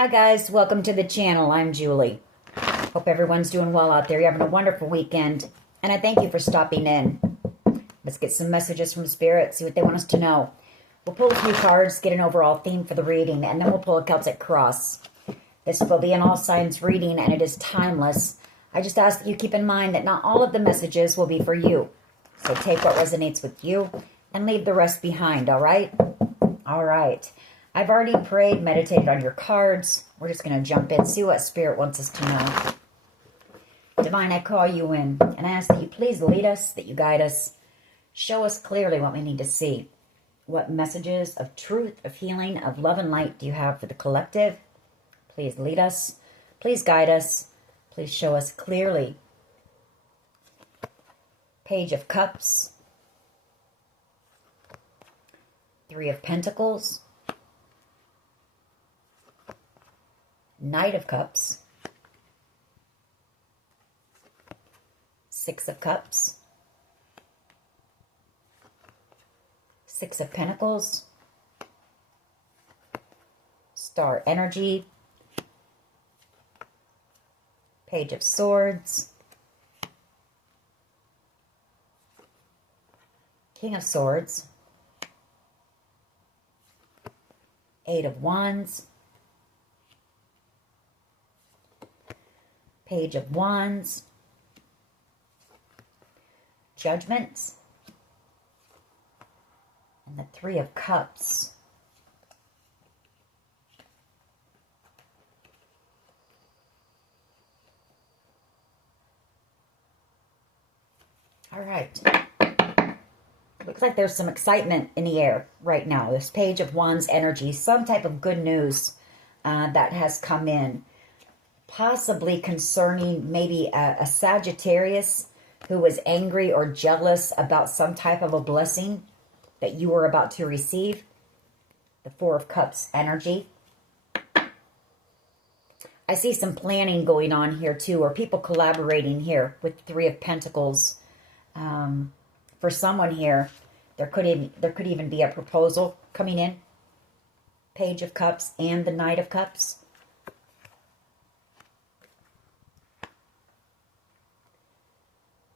Hi guys, welcome to the channel. I'm Julie. Hope everyone's doing well out there. You're having a wonderful weekend. And I thank you for stopping in. Let's get some messages from Spirit, see what they want us to know. We'll pull a few cards, get an overall theme for the reading, and then we'll pull a Celtic cross. This will be an all signs reading and it is timeless. I just ask that you keep in mind that not all of the messages will be for you. So take what resonates with you and leave the rest behind, all right? All right. I've already prayed, meditated on your cards. We're just going to jump in, see what Spirit wants us to know. Divine, I call you in and I ask that you please lead us, that you guide us. Show us clearly what we need to see. What messages of truth, of healing, of love and light do you have for the collective? Please lead us. Please guide us. Please show us clearly. Page of Cups. Three of Pentacles. Knight of Cups, Six of Cups, Six of Pentacles, Star Energy, Page of Swords, King of Swords, Eight of Wands, Page of Wands, Judgment, and the Three of Cups. All right. Looks like there's some excitement in the air right now. This Page of Wands energy, some type of good news that has come in. Possibly concerning maybe a Sagittarius who was angry or jealous about some type of a blessing that you were about to receive. The Four of Cups energy. I see some planning going on here too, or people collaborating here with the Three of Pentacles. For someone here, there could even be a proposal coming in. Page of Cups and the Knight of Cups.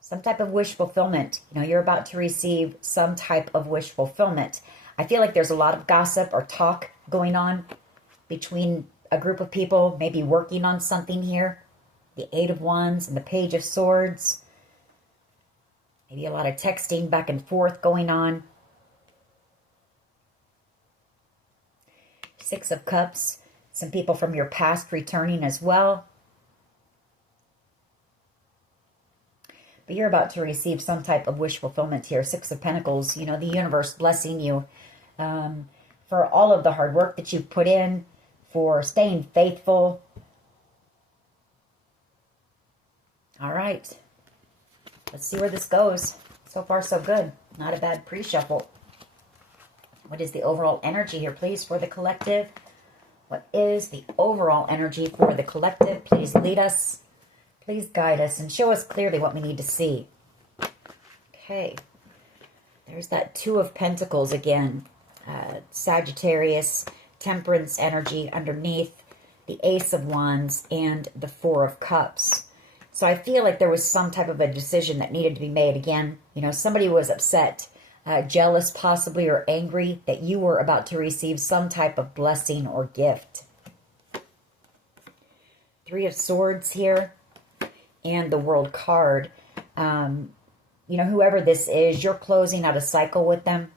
Some type of wish fulfillment. You know, you're about to receive some type of wish fulfillment. I feel like there's a lot of gossip or talk going on between a group of people, maybe working on something here. The Eight of Wands and the Page of Swords. Maybe a lot of texting back and forth going on. Six of Cups. Some people from your past returning as well. But you're about to receive some type of wish fulfillment here. Six of Pentacles, you know, the universe blessing you for all of the hard work that you've put in, for staying faithful. All right. Let's see where this goes. So far, so good. Not a bad pre-shuffle. What is the overall energy here, please, for the collective? What is the overall energy for the collective? Please lead us. Please guide us and show us clearly what we need to see. Okay. There's that Two of Pentacles again. Sagittarius, Temperance energy underneath. The Ace of Wands and the Four of Cups. So I feel like there was some type of a decision that needed to be made again. You know, somebody was upset, jealous possibly, or angry that you were about to receive some type of blessing or gift. Three of Swords here. And the World card. You know, whoever this is, you're closing out a cycle with them.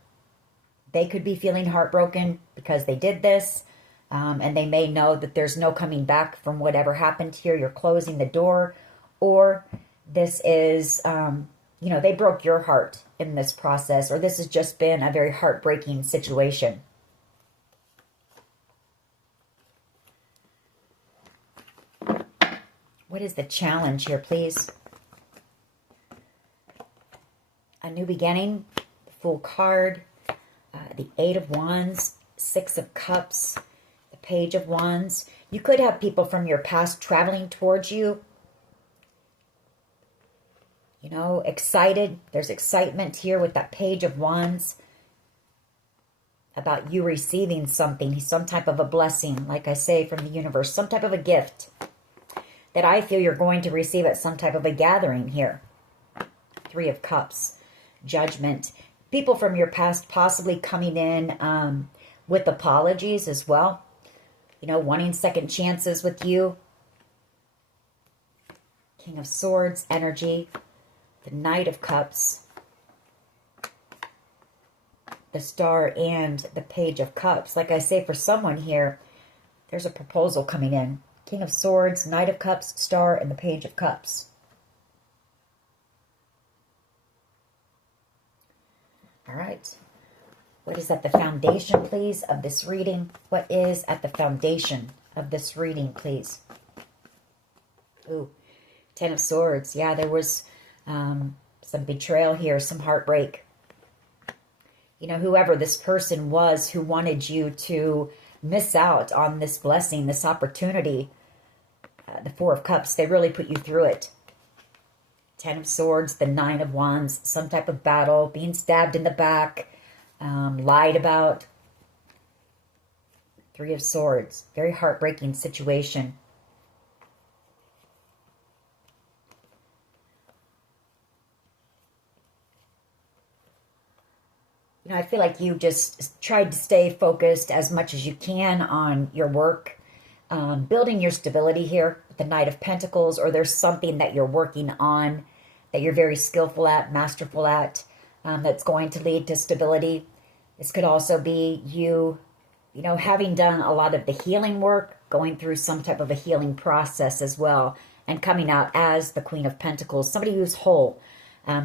They could be feeling heartbroken because they did this. And they may know that there's no coming back from whatever happened here. You're closing the door. Or this is, you know, they broke your heart in this process. Or this has just been a very heartbreaking situation. What is the challenge here, please? A new beginning, Fool card, the Eight of Wands, Six of Cups, the Page of Wands. You could have people from your past traveling towards you. You know, excited. There's excitement here with that Page of Wands. about you receiving something, some type of a blessing, like I say, from the universe, some type of a gift that I feel you're going to receive at some type of a gathering here. Three of Cups, Judgment. People from your past possibly coming in with apologies as well. You know, wanting second chances with you. King of Swords, energy. The Knight of Cups. The Star and the Page of Cups. Like I say, for someone here, there's a proposal coming in. King of Swords, Knight of Cups, Star, and the Page of Cups. All right. What is at the foundation, please, of this reading? What is at the foundation of this reading, please? Ooh, Ten of Swords. Yeah, there was some betrayal here, some heartbreak. You know, whoever this person was who wanted you to miss out on this blessing, this opportunity, the Four of Cups, they really put you through it. Ten of Swords, the Nine of Wands, some type of battle, being stabbed in the back, lied about. Three of Swords, very heartbreaking situation. You know, I feel like you just tried to stay focused as much as you can on your work, building your stability here with the Knight of Pentacles, or there's something that you're working on that you're very skillful at, masterful at, that's going to lead to stability. This could also be you know, having done a lot of the healing work, going through some type of a healing process as well, and coming out as the Queen of Pentacles, somebody who's whole,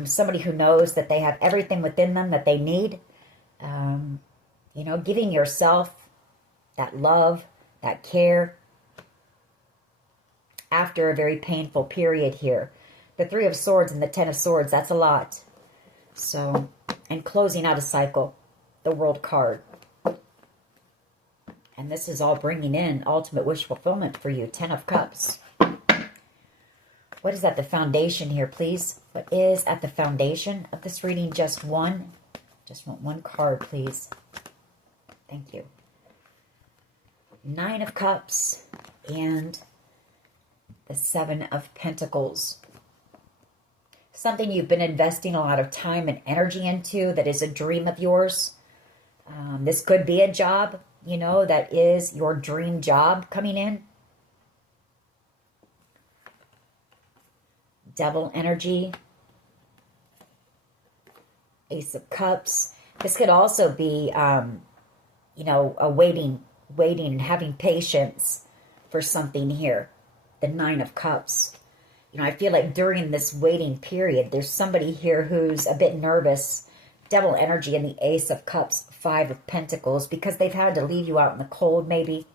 somebody who knows that they have everything within them that they need. You know, giving yourself that love, that care after a very painful period here. The Three of Swords and the Ten of Swords, that's a lot. So, and closing out a cycle, the World card. And this is all bringing in ultimate wish fulfillment for you, Ten of Cups. What is at the foundation here, please? What is at the foundation of this reading? Just one. Just want one card, please. Thank you. Nine of Cups and the Seven of Pentacles. Something you've been investing a lot of time and energy into that is a dream of yours. This could be a job, you know, that is your dream job coming in. Devil energy. Ace of Cups. This could also be, you know, waiting and having patience for something here. The Nine of Cups. You know, I feel like during this waiting period, there's somebody here who's a bit nervous. Devil energy and the Ace of Cups, Five of Pentacles, because they've had to leave you out in the cold, maybe.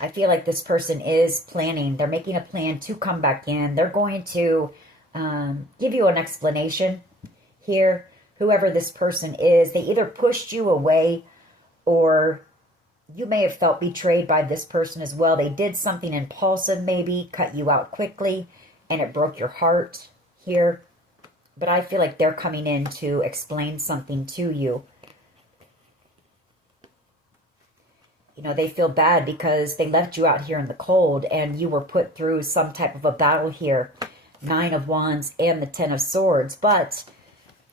I feel like this person is planning. They're making a plan to come back in. They're going to give you an explanation here. Whoever this person is, they either pushed you away or you may have felt betrayed by this person as well. They did something impulsive, maybe cut you out quickly, and it broke your heart here. But I feel like they're coming in to explain something to you. You know, they feel bad because they left you out here in the cold and you were put through some type of a battle here. Nine of Wands and the Ten of Swords. But,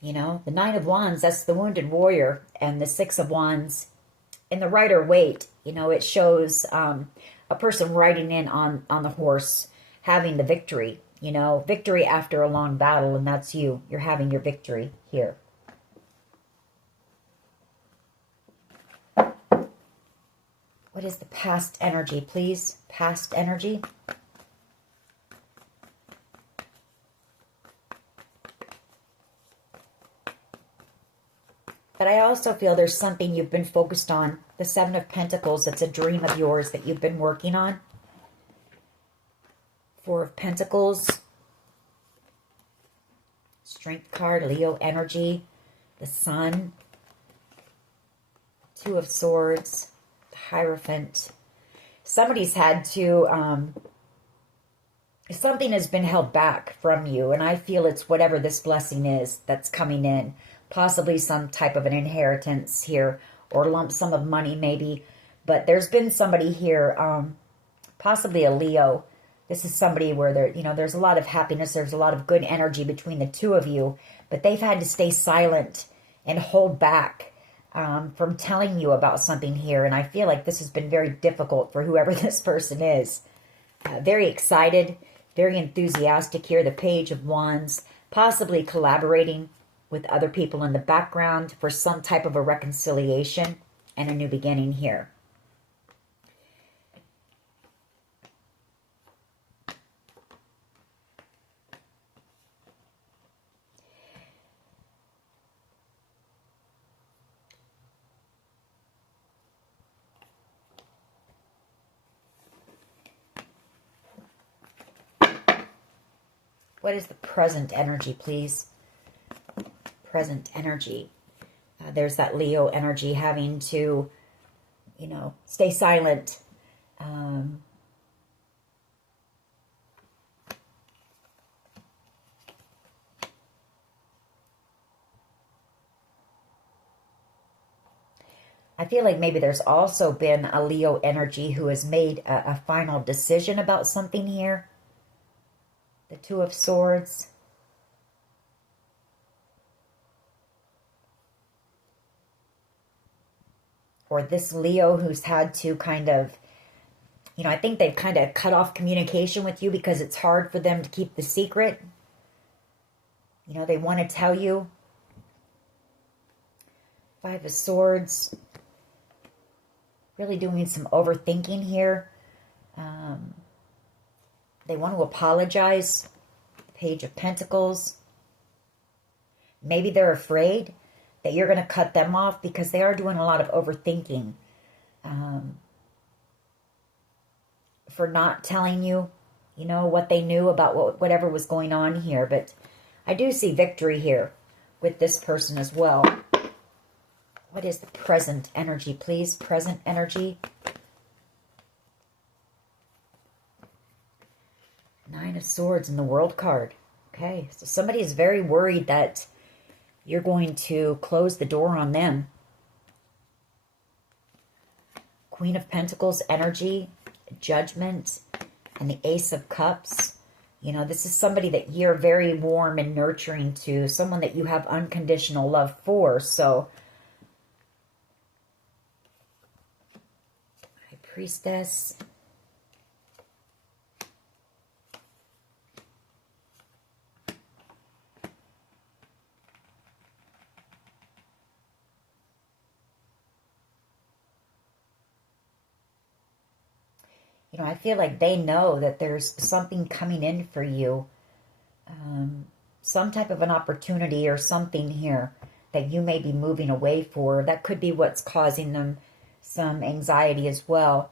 you know, the Nine of Wands, that's the wounded warrior. And the Six of Wands in the Rider-Waite, you know, it shows a person riding in on the horse, having the victory. You know, victory after a long battle, and that's you. You're having your victory here. What is the past energy, please? Past energy. But I also feel there's something you've been focused on. The Seven of Pentacles, it's a dream of yours that you've been working on. Four of Pentacles. Strength card, Leo energy. The Sun. Two of Swords. Hierophant. Somebody's had to something has been held back from you, and I feel it's whatever this blessing is that's coming in. Possibly some type of an inheritance here, or lump sum of money maybe. But there's been somebody here, possibly a Leo. This is somebody where there's a lot of happiness, there's a lot of good energy between the two of you, but they've had to stay silent and hold back from telling you about something here. And I feel like this has been very difficult for whoever this person is. Very excited, very enthusiastic here. The Page of Wands, possibly collaborating with other people in the background for some type of a reconciliation and a new beginning here. What is the present energy, please? Present energy. There's that Leo energy having to, stay silent. I feel like maybe there's also been a Leo energy who has made a final decision about something here. The Two of Swords. Or this Leo who's had to kind of, I think they've kind of cut off communication with you because it's hard for them to keep the secret. They want to tell you. Five of Swords. Really doing some overthinking here. They want to apologize. Page of Pentacles. Maybe they're afraid that you're going to cut them off because they are doing a lot of overthinking. For not telling you, what they knew about whatever was going on here. But I do see victory here with this person as well. What is the present energy, please? Present energy. Nine of Swords in the World card. Okay, so somebody is very worried that you're going to close the door on them. Queen of Pentacles energy, Judgment, and the Ace of Cups. This is somebody that you're very warm and nurturing to, someone that you have unconditional love for. So, High Priestess. I feel like they know that there's something coming in for you. Some type of an opportunity or something here that you may be moving away for. That could be what's causing them some anxiety as well.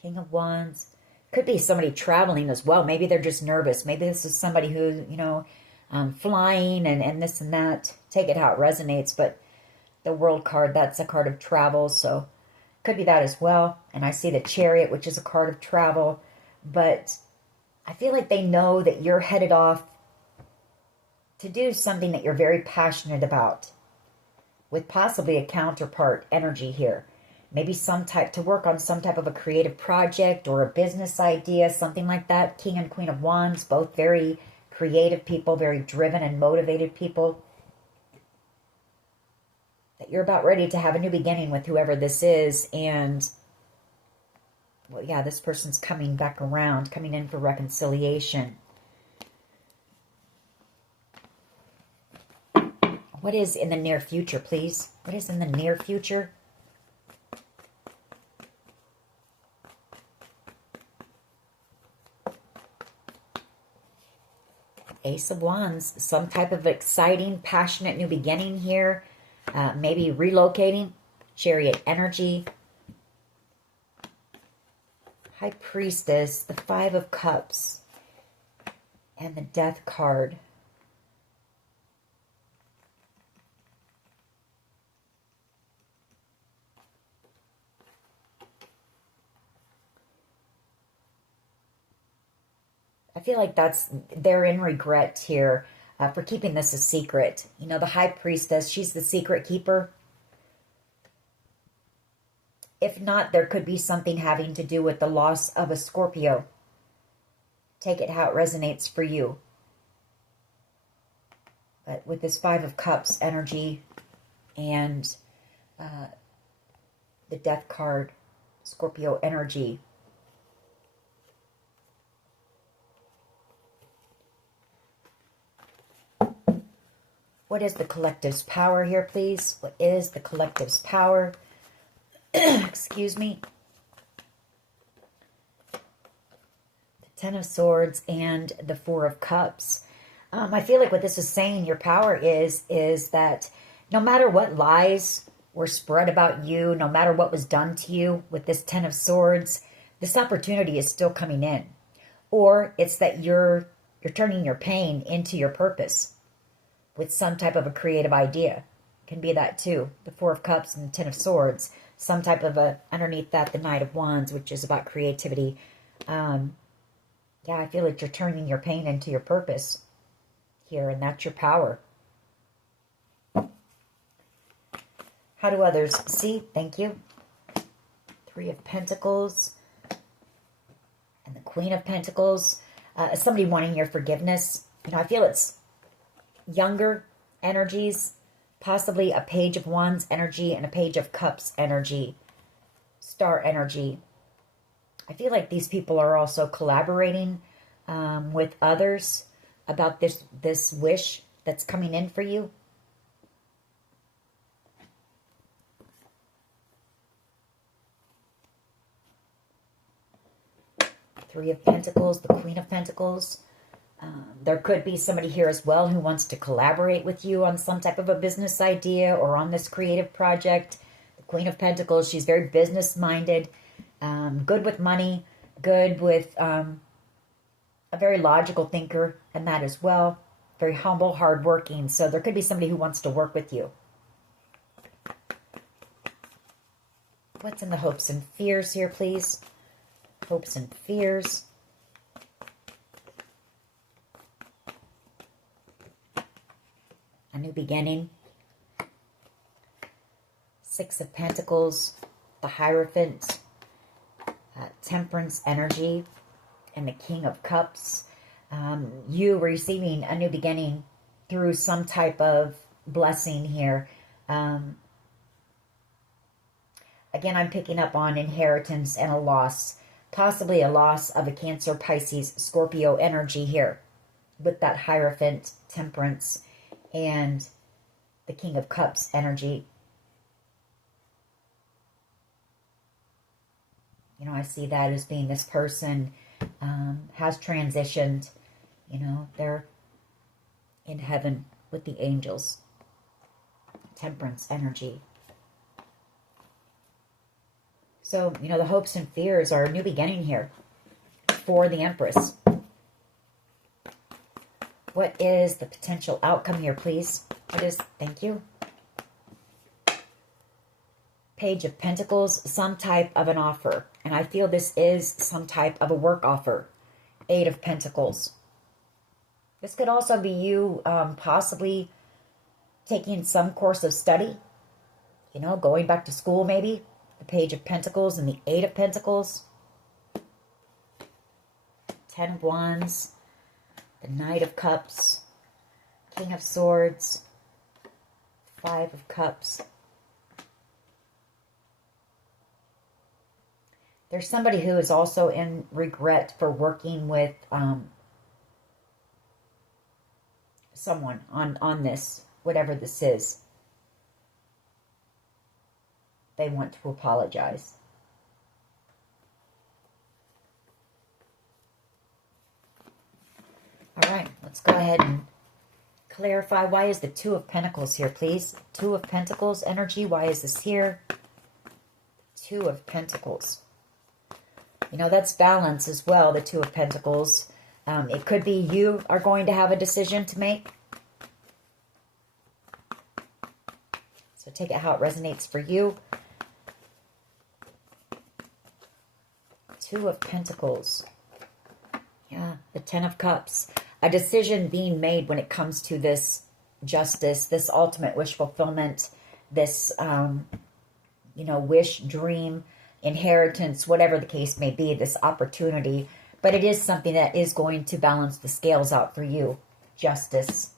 King of Wands. Could be somebody traveling as well. Maybe they're just nervous. Maybe this is somebody who, flying and this and that. Take it how it resonates, but the World card, that's a card of travel, so could be that as well. And I see the Chariot, which is a card of travel, but I feel like they know that you're headed off to do something that you're very passionate about, with possibly a counterpart energy here. Maybe to work on some type of a creative project or a business idea, something like that. King and Queen of Wands, both very creative people, very driven and motivated people. That you're about ready to have a new beginning with whoever this is. And, well, yeah, this person's coming back around, coming in for reconciliation. What is in the near future, please? What is in the near future? Ace of Wands. Some type of exciting, passionate new beginning here. Maybe relocating. Chariot energy. High Priestess. The Five of Cups. And the Death card. I feel like they're in regret here for keeping this a secret. You know, the High Priestess, she's the secret keeper. If not, there could be something having to do with the loss of a Scorpio. Take it how it resonates for you. But with this Five of Cups energy and the Death card, Scorpio energy. What is the collective's power here, please? What is the collective's power? Excuse me. The Ten of Swords and the Four of Cups. I feel like what this is saying, your power is that no matter what lies were spread about you, no matter what was done to you with this Ten of Swords, this opportunity is still coming in. Or it's that you're turning your pain into your purpose with some type of a creative idea. Can be that too. The Four of Cups and the Ten of Swords. Some type of underneath that, the Knight of Wands, which is about creativity. Yeah, I feel like you're turning your pain into your purpose here, and that's your power. How do others see? Thank you. Three of Pentacles and the Queen of Pentacles. Somebody wanting your forgiveness. You know, I feel it's younger energies, possibly a Page of Wands energy and a Page of Cups energy, Star energy. I feel like these people are also collaborating with others about this wish that's coming in for you. Three of Pentacles, the Queen of Pentacles. There could be somebody here as well who wants to collaborate with you on some type of a business idea or on this creative project. The Queen of Pentacles, she's very business-minded, good with money, good with a very logical thinker and that as well. Very humble, hardworking. So there could be somebody who wants to work with you. What's in the hopes and fears here, please? Hopes and fears. A new beginning. Six of Pentacles, the Hierophant, Temperance energy, and the King of Cups. You receiving a new beginning through some type of blessing here. Again, I'm picking up on inheritance and a loss. Possibly a loss of a Cancer, Pisces, Scorpio energy here. With that Hierophant, Temperance, and the King of Cups energy. You know, I see that as being this person has transitioned. You know, they're in heaven with the angels. Temperance energy. So, you know, the hopes and fears are a new beginning here for the Empress. What is the potential outcome here, please? What is, thank you. Page of Pentacles, some type of an offer. And I feel this is some type of a work offer. Eight of Pentacles. This could also be you possibly taking some course of study. You know, going back to school maybe. The Page of Pentacles and the Eight of Pentacles. Ten of Wands. The Knight of Cups. King of Swords. Five of Cups. There's somebody who is also in regret for working with someone on this, whatever this is. They want to apologize. All right, let's go ahead and clarify. Why is the Two of Pentacles here, please? Two of Pentacles energy. Why is this here? Two of Pentacles. You know, that's balance as well, the Two of Pentacles. It could be you are going to have a decision to make. So take it how it resonates for you. Two of Pentacles. Yeah, the Ten of Cups. A decision being made when it comes to this justice, this ultimate wish fulfillment, this, wish, dream, inheritance, whatever the case may be, this opportunity. But it is something that is going to balance the scales out for you. Justice.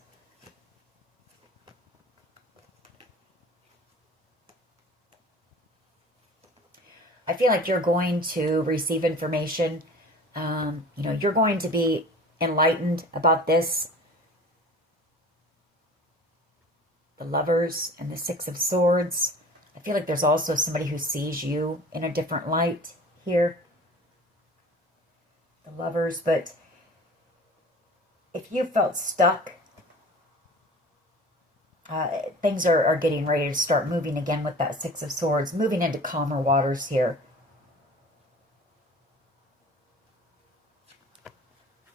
I feel like you're going to receive information. You're going to be enlightened about this. The Lovers and the Six of Swords. I feel like there's also somebody who sees you in a different light here. The Lovers, but if you felt stuck, things are getting ready to start moving again with that Six of Swords, moving into calmer waters here.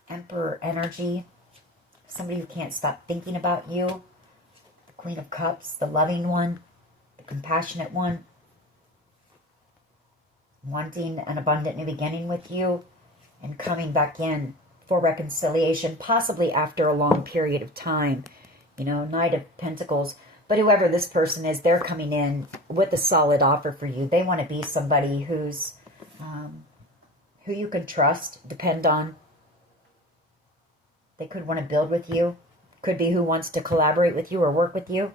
Emperor energy, somebody who can't stop thinking about you. The Queen of Cups, the loving one, the compassionate one, wanting an abundant new beginning with you and coming back in for reconciliation, possibly after a long period of time. Knight of Pentacles. But whoever this person is, they're coming in with a solid offer for you. They want to be somebody who's who you can trust, depend on. They could want to build with you. Could be who wants to collaborate with you or work with you.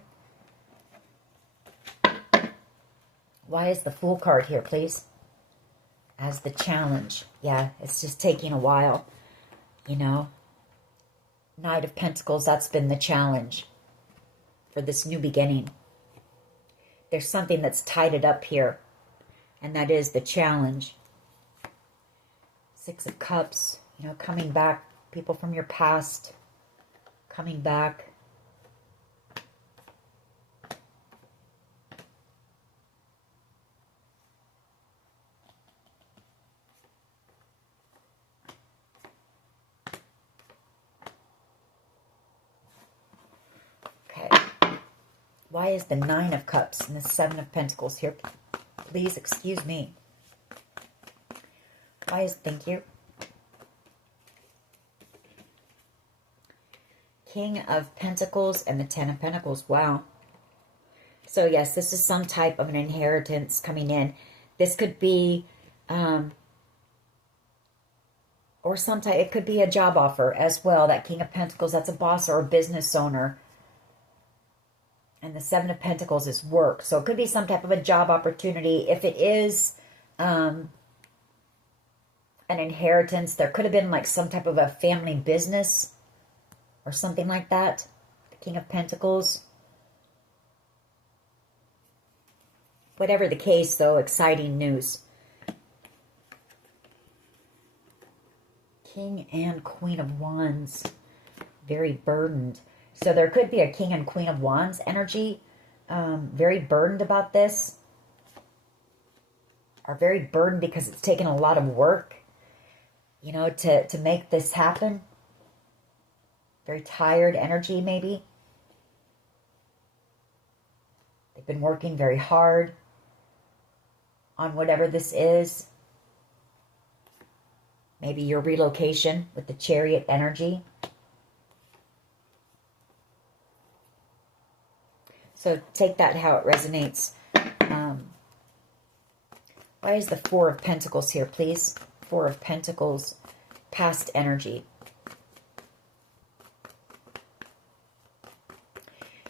Why is the Fool card here, please? As the challenge. Yeah, it's just taking a while, Knight of Pentacles, that's been the challenge for this new beginning. There's something that's tied it up here, and that is the challenge. Six of Cups, coming back, people from your past coming back. Why is the Nine of Cups and the Seven of Pentacles here? Please excuse me. Thank you. King of Pentacles and the Ten of Pentacles. Wow. So yes, this is some type of an inheritance coming in. This could be, or some type, it could be a job offer as well. That King of Pentacles, that's a boss or a business owner. And the Seven of Pentacles is work. So it could be some type of a job opportunity. If it is an inheritance, there could have been like some type of a family business or something like that. The King of Pentacles. Whatever the case, though, exciting news. King and Queen of Wands. Very burdened. So there could be a King and Queen of Wands energy, very burdened about this, are very burdened because it's taken a lot of work, to make this happen. Very tired energy, maybe. They've been working very hard on whatever this is. Maybe your relocation with the Chariot energy. So take that how it resonates. Why is the Four of Pentacles here, please? Four of Pentacles, past energy.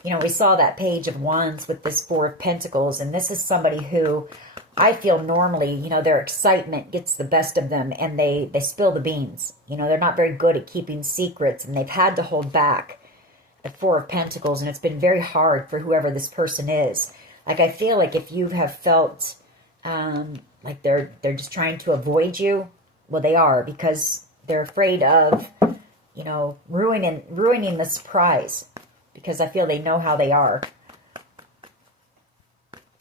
We saw that Page of Wands with this Four of Pentacles, and this is somebody who I feel normally, their excitement gets the best of them, and they spill the beans. They're not very good at keeping secrets, and they've had to hold back. The Four of Pentacles, and it's been very hard for whoever this person is. Like, I feel like if you have felt like they're just trying to avoid you, well, they are, because they're afraid of, ruining the surprise, because I feel they know how they are.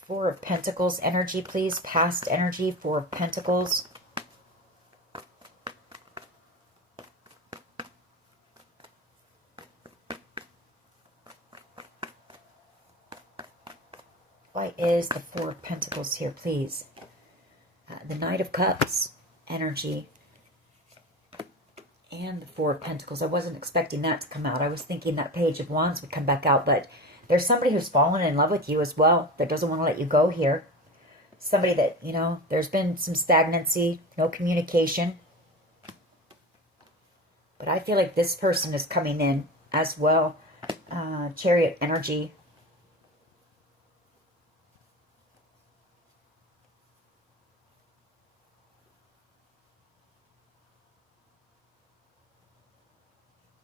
Four of Pentacles energy, please. Past energy, Four of Pentacles. Why is the Four of Pentacles here, please? The Knight of Cups energy. And the Four of Pentacles. I wasn't expecting that to come out. I was thinking that Page of Wands would come back out, but there's somebody who's fallen in love with you as well that doesn't want to let you go here. Somebody that, you know, there's been some stagnancy, no communication. But I feel like this person is coming in as well. Chariot energy.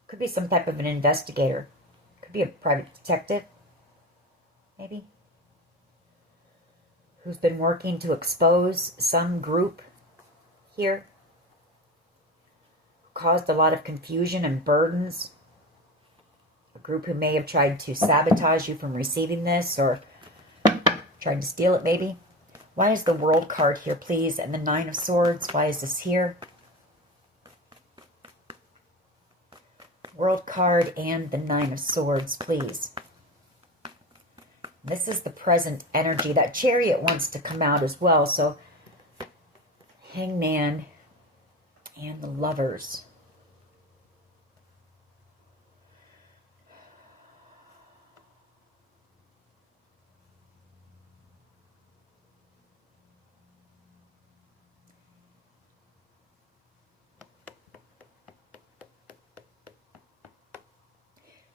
Could be some type of an investigator. Could be a private detective, maybe, who's been working to expose some group here, caused a lot of confusion and burdens. A group who may have tried to sabotage you from receiving this or tried to steal it, maybe. Why is the World card here, please? And the Nine of Swords, why is this here? World card and the Nine of Swords, please. This is the present energy. That Chariot wants to come out as well. So, Hangman and the Lovers.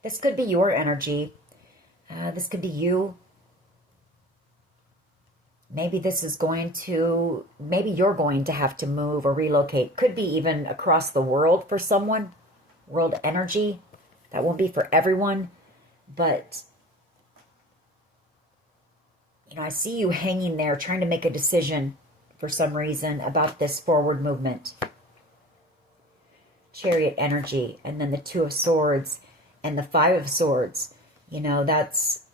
This could be your energy. This could be you. Maybe this is going to, maybe you're going to have to move or relocate. Could be even across the world for someone. World energy. That won't be for everyone. But, you know, I see you hanging there trying to make a decision for some reason about this forward movement. Chariot energy. And then the Two of Swords. And the Five of Swords, you know, that's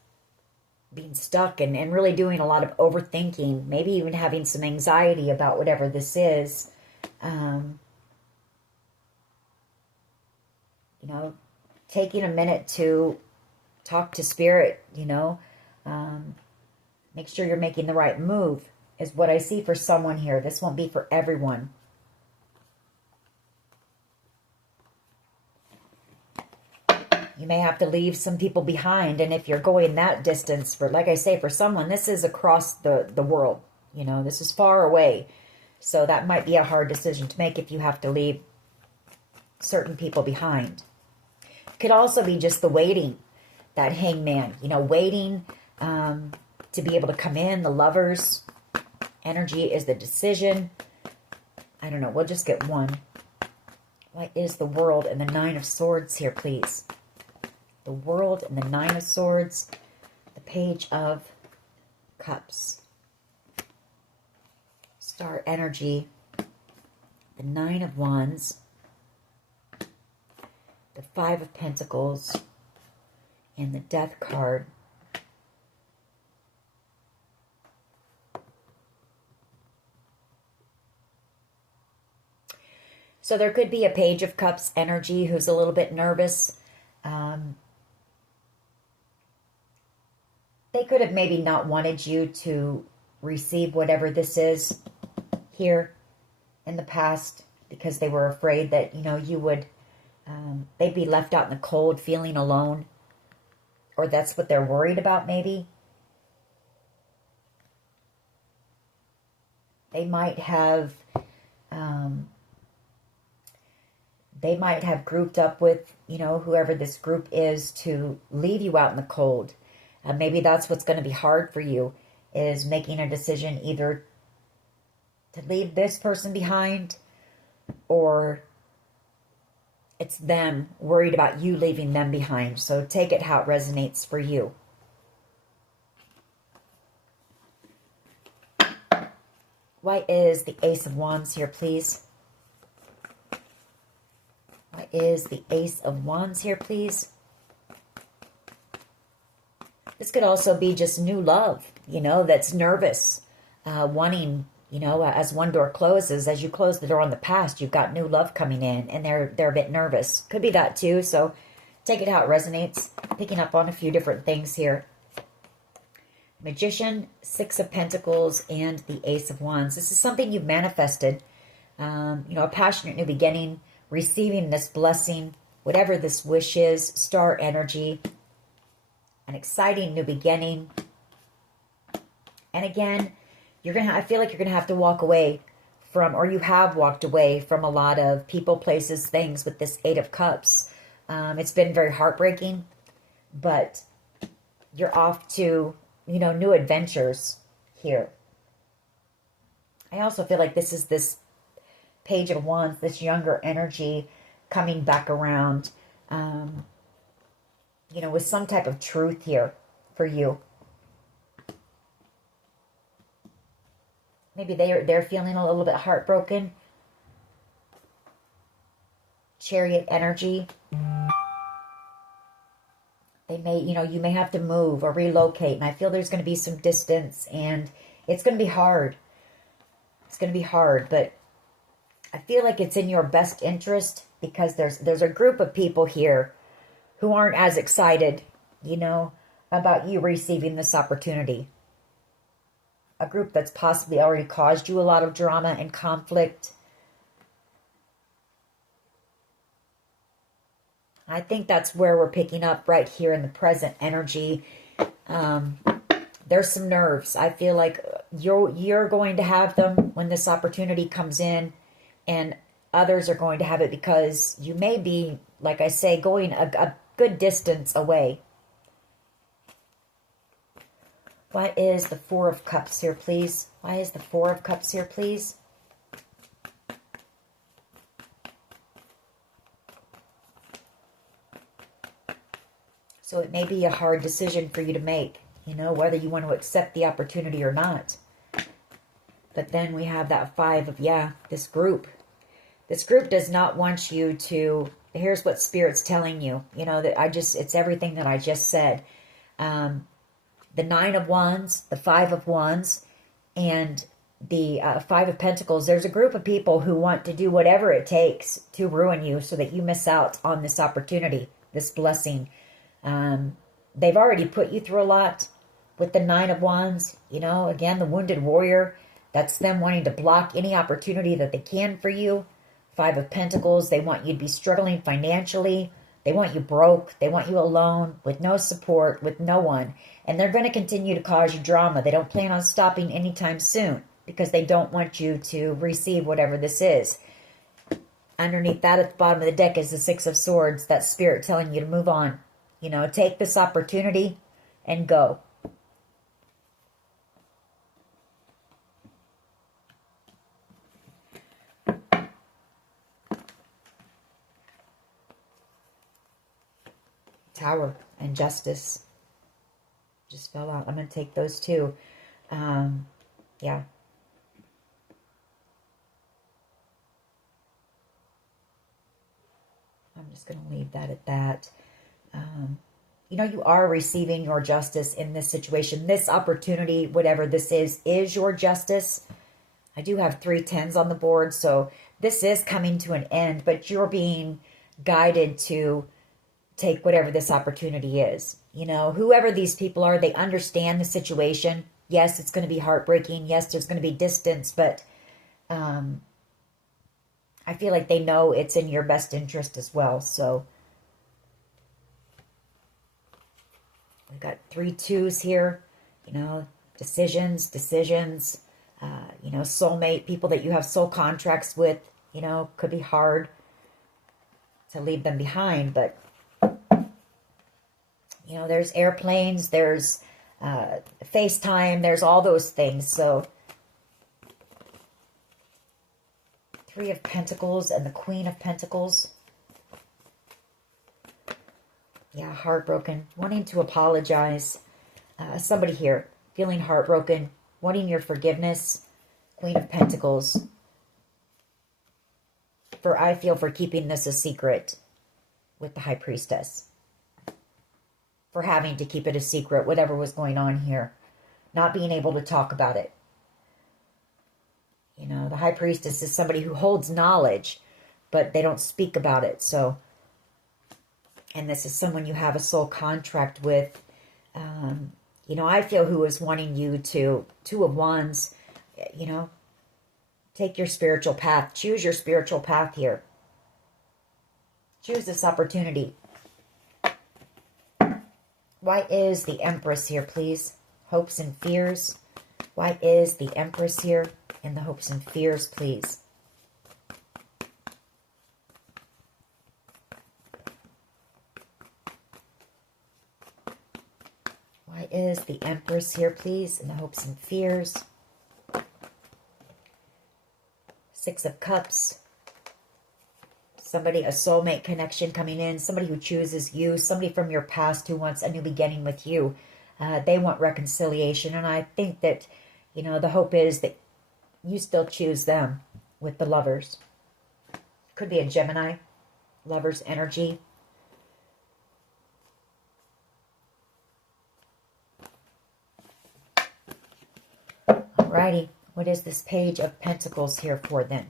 being stuck and really doing a lot of overthinking, maybe even having some anxiety about whatever this is. You know, taking a minute to talk to Spirit, you know, make sure you're making the right move is what I see for someone here. This won't be for everyone. You may have to leave some people behind. And if you're going that distance, for, like I say, for someone, this is across the world. You know, this is far away. So that might be a hard decision to make if you have to leave certain people behind. It could also be just the waiting, that Hangman. You know, waiting to be able to come in. The Lovers energy is the decision. I don't know. We'll just get one. What is the World and the Nine of Swords here, please? The World and the Nine of Swords, the Page of Cups, Star energy, the Nine of Wands, the Five of Pentacles, and the Death card. So there could be a Page of Cups energy who's a little bit nervous. They could have maybe not wanted you to receive whatever this is here in the past because they were afraid that, you know, you would, they'd be left out in the cold feeling alone. Or that's what they're worried about maybe. They might have grouped up with, you know, whoever this group is to leave you out in the cold. Maybe that's what's going to be hard for you, is making a decision either to leave this person behind or it's them worried about you leaving them behind. So take it how it resonates for you. Why is the Ace of Wands here, please? Why is the Ace of Wands here, please? This could also be just new love, you know, that's nervous, wanting, you know, as one door closes, as you close the door on the past, you've got new love coming in, and they're a bit nervous. Could be that too, so take it how it resonates. Picking up on a few different things here. Magician, Six of Pentacles, and the Ace of Wands. This is something you've manifested, you know, a passionate new beginning receiving this blessing, whatever this wish is, star energy, an exciting new beginning. And again, I feel like you're going to have to walk away from, or you have walked away from a lot of people, places, things with this Eight of Cups. It's been very heartbreaking, but you're off to, new adventures here. I also feel like this is this Page of Wands, this younger energy coming back around, with some type of truth here for you. Maybe they're feeling a little bit heartbroken. Chariot energy. They may, you may have to move or relocate. And I feel there's going to be some distance, and it's going to be hard. It's going to be hard, but I feel like it's in your best interest, because there's a group of people here who aren't as excited, about you receiving this opportunity. A group that's possibly already caused you a lot of drama and conflict. I think that's where we're picking up right here in the present energy. There's some nerves. I feel like you're going to have them when this opportunity comes in, and others are going to have it because you may be, like I say, going a good distance away. Why is the Four of Cups here, please? Why is the Four of Cups here, please? So it may be a hard decision for you to make, whether you want to accept the opportunity or not. But then we have that Five of, this group. This group does not want you to, here's what Spirit's telling you, it's everything that I just said. The Nine of Wands, the Five of Wands, and the Five of Pentacles. There's a group of people who want to do whatever it takes to ruin you so that you miss out on this opportunity, this blessing. They've already put you through a lot with the Nine of Wands. Again, the wounded warrior. That's them wanting to block any opportunity that they can for you. Five of Pentacles, they want you to be struggling financially. They want you broke. They want you alone, with no support, with no one. And they're going to continue to cause you drama. They don't plan on stopping anytime soon, because they don't want you to receive whatever this is. Underneath that, at the bottom of the deck, is the Six of Swords. That Spirit telling you to move on. Take this opportunity and go. Tower and Justice just fell out. I'm going to take those two. Yeah. I'm just going to leave that at that. You are receiving your justice in this situation. This opportunity, whatever this is your justice. I do have 3 10s on the board, so this is coming to an end, but you're being guided to take whatever this opportunity is. Whoever these people are, they understand the situation. Yes, it's going to be heartbreaking. Yes, there's going to be distance, but I feel like they know it's in your best interest as well. So we've got 3 2s here. Decisions, soulmate, people that you have soul contracts with, could be hard to leave them behind, but there's airplanes, there's FaceTime, there's all those things. So 3 of Pentacles and the Queen of Pentacles. Yeah, heartbroken, wanting to apologize. Somebody here feeling heartbroken, wanting your forgiveness. Queen of Pentacles. I feel for keeping this a secret with the High Priestess. For having to keep it a secret, whatever was going on here. Not being able to talk about it. The High Priestess is somebody who holds knowledge, but they don't speak about it. So, and this is someone you have a soul contract with. I feel who is wanting you to, 2 of Wands, take your spiritual path. Choose your spiritual path here. Choose this opportunity. Why is the Empress here, please? Hopes and fears. Why is the Empress here in the hopes and fears, please? Why is the Empress here, please, in the hopes and fears? Six of Cups. Somebody, a soulmate connection coming in. Somebody who chooses you. Somebody from your past who wants a new beginning with you. They want reconciliation. And I think that, you know, the hope is that you still choose them with the Lovers. Could be a Gemini. Lovers energy. Alrighty, what is this Page of Pentacles here for then?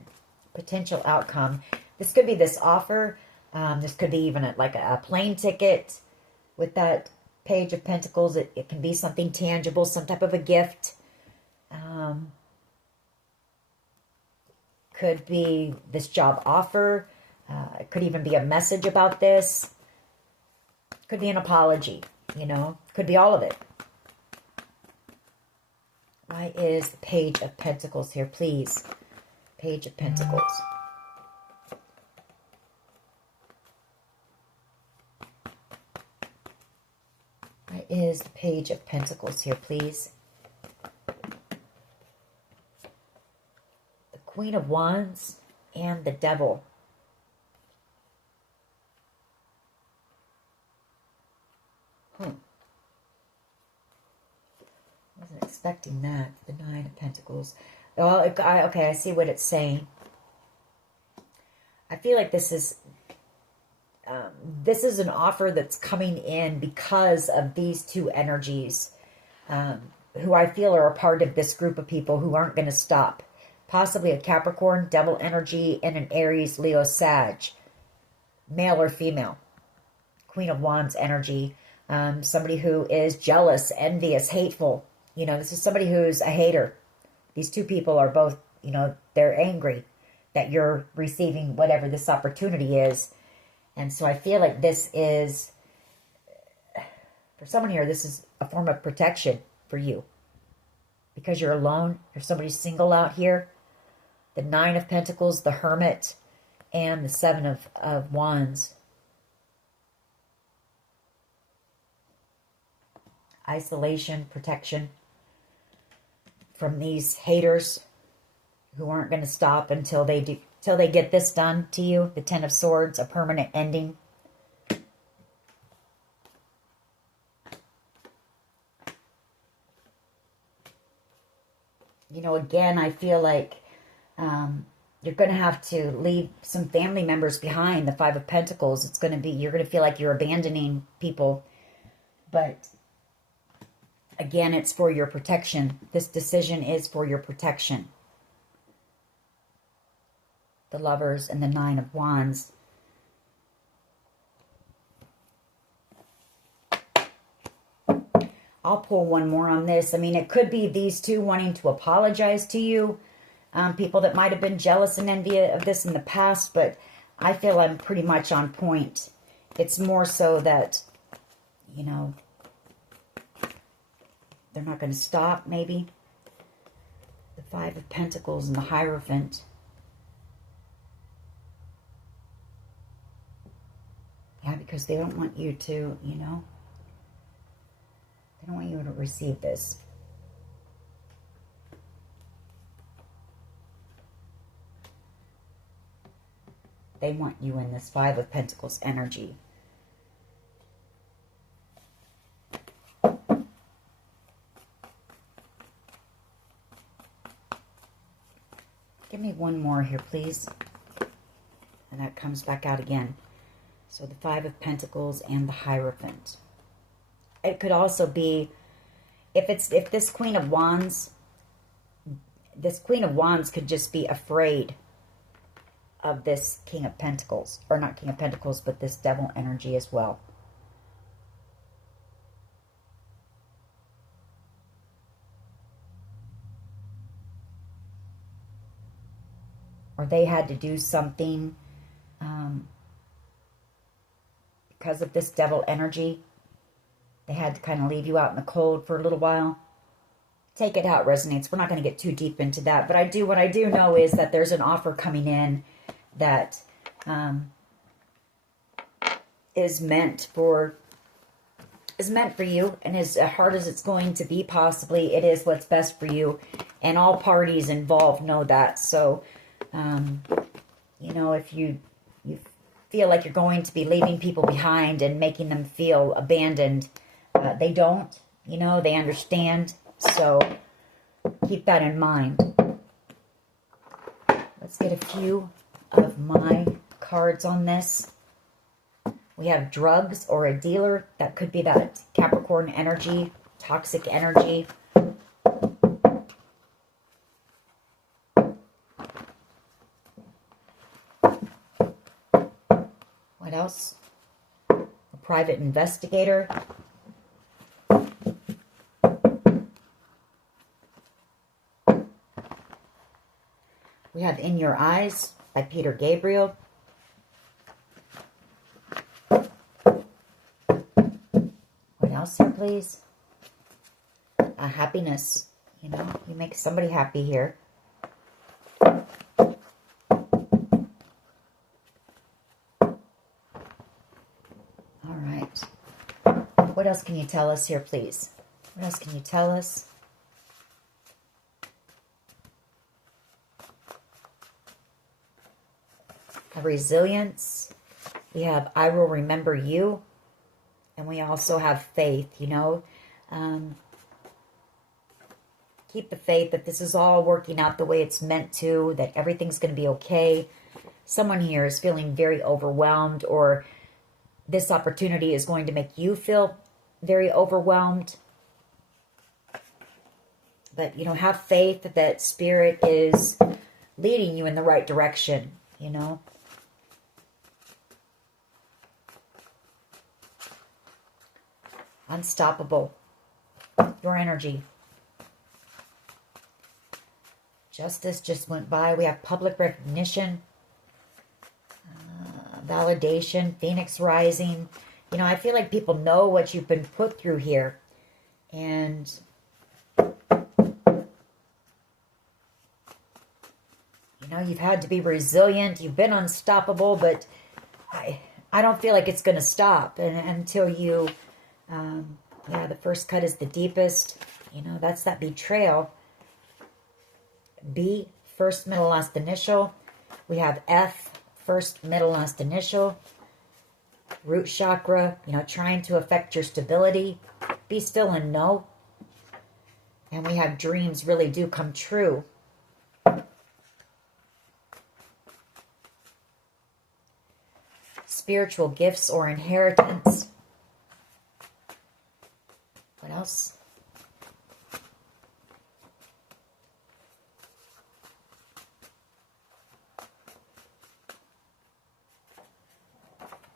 Potential outcome. This could be this offer. This could be even like a plane ticket with that Page of Pentacles. It can be something tangible, some type of a gift. Could be this job offer. It could even be a message about this. Could be an apology, you know. Could be all of it. Why is the Page of Pentacles here, please? Page of Pentacles. Why is the Page of Pentacles here, please? The Queen of Wands and the Devil. Wasn't expecting that. The Nine of Pentacles. Oh, okay, I see what it's saying. I feel like this is an offer that's coming in because of these two energies, who I feel are a part of this group of people who aren't going to stop. Possibly a Capricorn, Devil energy, and an Aries, Leo, Sag. Male or female. Queen of Wands energy. Somebody who is jealous, envious, hateful. You know, this is somebody who's a hater. These two people are both, you know, they're angry that you're receiving whatever this opportunity is. And so I feel like this is, for someone here, this is a form of protection for you. Because you're alone. There's somebody single out here. The Nine of Pentacles, the Hermit, and the Seven of Wands. Isolation, protection from these haters who aren't going to stop until they get this done to you. The Ten of Swords, a permanent ending. You know, again, I feel like you're going to have to leave some family members behind. The Five of Pentacles, it's going to be, you're going to feel like you're abandoning people. But again, it's for your protection. This decision is for your protection. The Lovers and the Nine of Wands. I'll pull one more on this. I mean, it could be these two wanting to apologize to you. People that might have been jealous and envious of this in the past, but I feel I'm pretty much on point. It's more so that, you know, they're not going to stop, maybe. The Five of Pentacles and the Hierophant. Yeah, because they don't want you to, you know, they don't want you to receive this. They want you in this Five of Pentacles energy. Give me one more here, please. And that comes back out again. So the Five of Pentacles and the Hierophant. It could also be, if this Queen of Wands could just be afraid of this King of Pentacles. Or not King of Pentacles, but this Devil energy as well. Or they had to do something because of this devil energy. They had to kind of leave you out in the cold for a little while. Take it how it resonates. We're not going to get too deep into that. But what I do know is that there's an offer coming in that is meant for you, and as hard as it's going to be, possibly, it is what's best for you. And all parties involved know that. So, you know, if you feel like you're going to be leaving people behind and making them feel abandoned, they don't. You know, they understand. So keep that in mind. Let's get a few of my cards on this. We have drugs or a dealer. That could be that Capricorn energy, toxic energy. What else? A private investigator. We have In Your Eyes by Peter Gabriel. What else here, please? Happiness. You know, you make somebody happy here. All right. What else can you tell us here, please? What else can you tell us? Resilience. We have I Will Remember You. And we also have faith, you know. Keep the faith that this is all working out the way it's meant to, that everything's going to be okay. Someone here is feeling very overwhelmed, or this opportunity is going to make you feel very overwhelmed. But, you know, have faith that Spirit is leading you in the right direction, you know. Unstoppable. Your energy. Justice just went by. We have public recognition. Validation. Phoenix rising. You know, I feel like people know what you've been put through here. And you know, you've had to be resilient. You've been unstoppable, but I don't feel like it's going to stop until you... yeah, the first cut is the deepest. You know, that's that betrayal. B, first, middle, last initial. We have F, first, middle, last initial. Root chakra, you know, trying to affect your stability. Be still and know. And we have dreams really do come true. Spiritual gifts or inheritance. What else?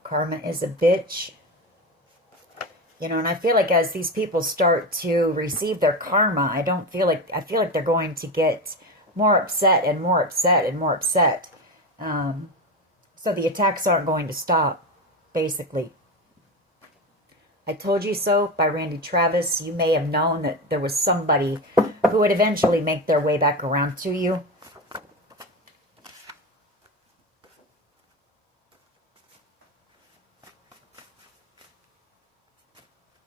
Karma is a bitch. You know, and I feel like as these people start to receive their karma, I feel like they're going to get more upset and more upset and more upset. So the attacks aren't going to stop, basically. I Told You So by Randy Travis. You may have known that there was somebody who would eventually make their way back around to you.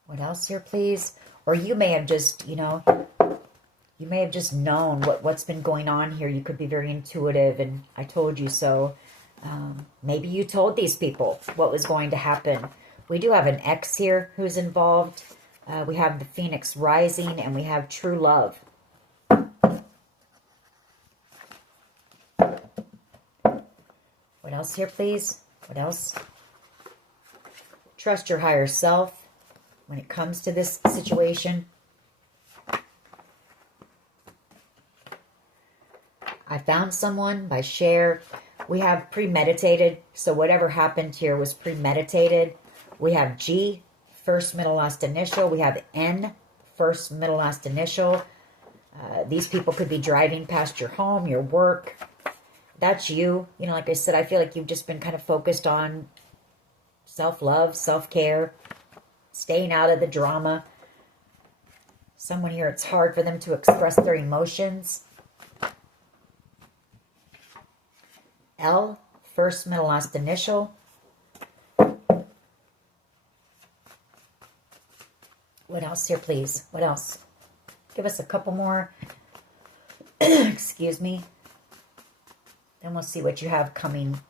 What else here, please? Or you may have just, you know, you may have just known what's been going on here. You could be very intuitive, and I told you so. Maybe you told these people what was going to happen. We do have an X here who's involved. We have the Phoenix rising, and we have true love. What else here, please? What else? Trust your higher self when it comes to this situation. I Found Someone by Cher. We have premeditated, so whatever happened here was premeditated. We have G, first, middle, last initial. We have N, first, middle, last initial. These people could be driving past your home, your work. That's you. You know, like I said, I feel like you've just been kind of focused on self-love, self-care, staying out of the drama. Someone here, it's hard for them to express their emotions. L, first, middle, last initial. What else here, please? What else? Give us a couple more. Excuse me. Then we'll see what you have coming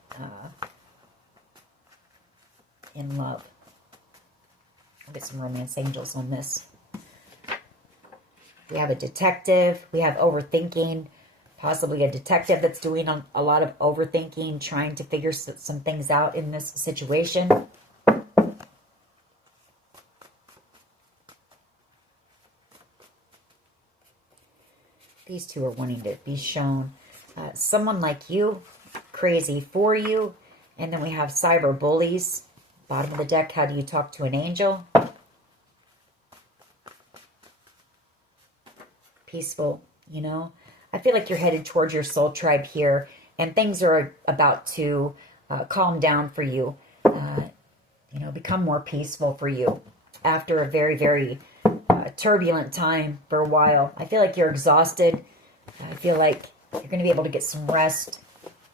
in love. I'll get some romance angels on this. We have a detective. We have overthinking. Possibly a detective that's doing a lot of overthinking, trying to figure some things out in this situation. These two are wanting to be shown. Someone like you, crazy for you. And then we have cyber bullies. Bottom of the deck, how do you talk to an angel? Peaceful, you know. I feel like you're headed towards your soul tribe here. And things are about to calm down for you. You know, become more peaceful for you. After a very, very turbulent time for a while. I feel like you're exhausted. I feel like you're going to be able to get some rest.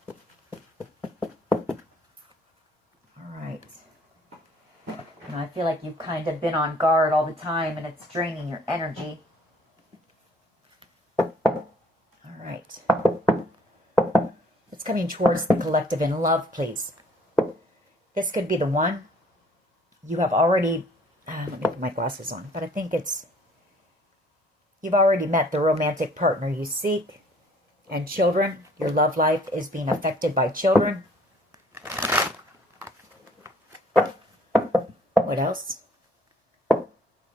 All right. And I feel like you've kind of been on guard all the time and it's draining your energy. All right. What's coming towards the collective in love, please? This could be the one. You have already... let me put my glasses on. But I think it's... You've already met the romantic partner you seek. And children. Your love life is being affected by children. What else?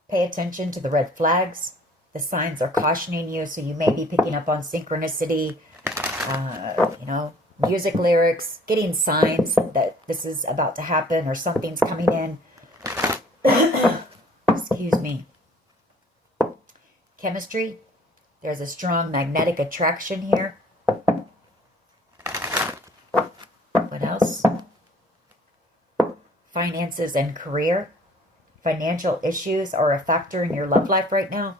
Pay attention to the red flags. The signs are cautioning you. So you may be picking up on synchronicity. You know, music lyrics. Getting signs that this is about to happen or something's coming in. Excuse me. Chemistry. There's a strong magnetic attraction here. What else? Finances and career. Financial issues are a factor in your love life right now.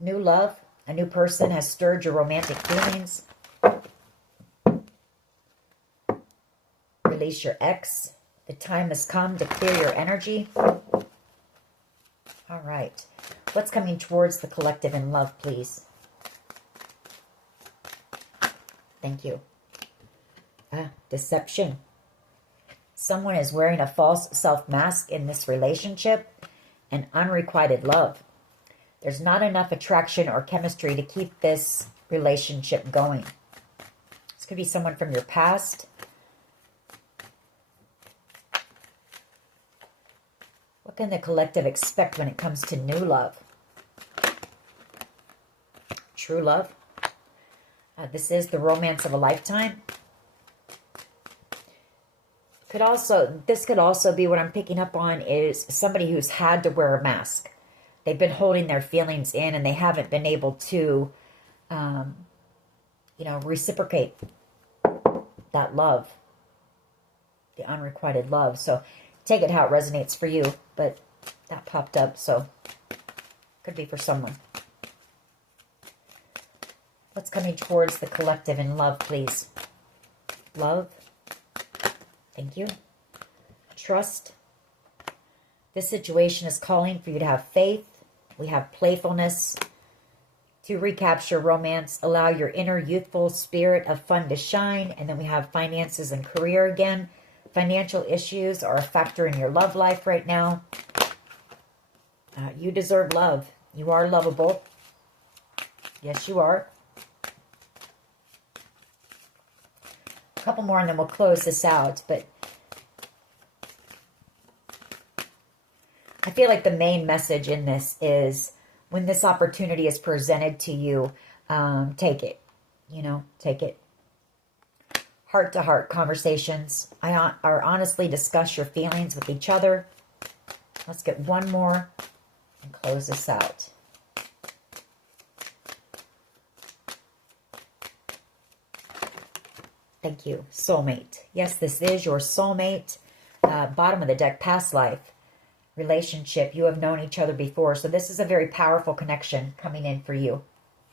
New love. A new person has stirred your romantic feelings. Release your ex. The time has come to clear your energy. All right. What's coming towards the collective in love, please? Thank you. Deception. Someone is wearing a false self-mask in this relationship. And unrequited love. There's not enough attraction or chemistry to keep this relationship going. This could be someone from your past. What can the collective expect when it comes to new love? True love. This is the romance of a lifetime. This could also be what I'm picking up on is somebody who's had to wear a mask. They've been holding their feelings in and they haven't been able to, you know, reciprocate that love, the unrequited love. So take it how it resonates for you, but that popped up, so could be for someone. What's coming towards the collective in love, please? Love. Thank you. Trust. This situation is calling for you to have faith. We have playfulness. To recapture romance, allow your inner youthful spirit of fun to shine. And then we have finances and career again. Financial issues are a factor in your love life right now. You deserve love. You are lovable. Yes, you are. A couple more and then we'll close this out. But I feel like the main message in this is when this opportunity is presented to you, take it. You know, take it. Heart-to-heart conversations. Or honestly discuss your feelings with each other. Let's get one more and close this out. Thank you. Soulmate. Yes, this is your soulmate. Bottom of the deck, past life. Relationship. You have known each other before. So this is a very powerful connection coming in for you.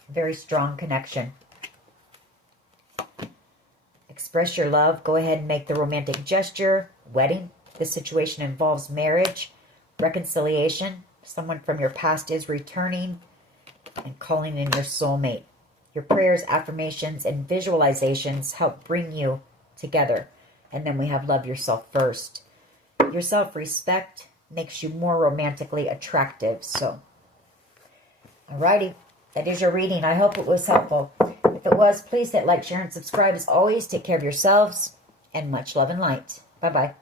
Very strong connection. Express your love. Go ahead and make the romantic gesture. Wedding. This situation involves marriage, reconciliation. Someone from your past is returning and calling in your soulmate. Your prayers, affirmations, and visualizations help bring you together. And then we have love yourself first. Your self-respect makes you more romantically attractive. So, alrighty. That is your reading. I hope it was helpful. If it was, please hit like, share, and subscribe. As always, take care of yourselves. And much love and light. Bye-bye.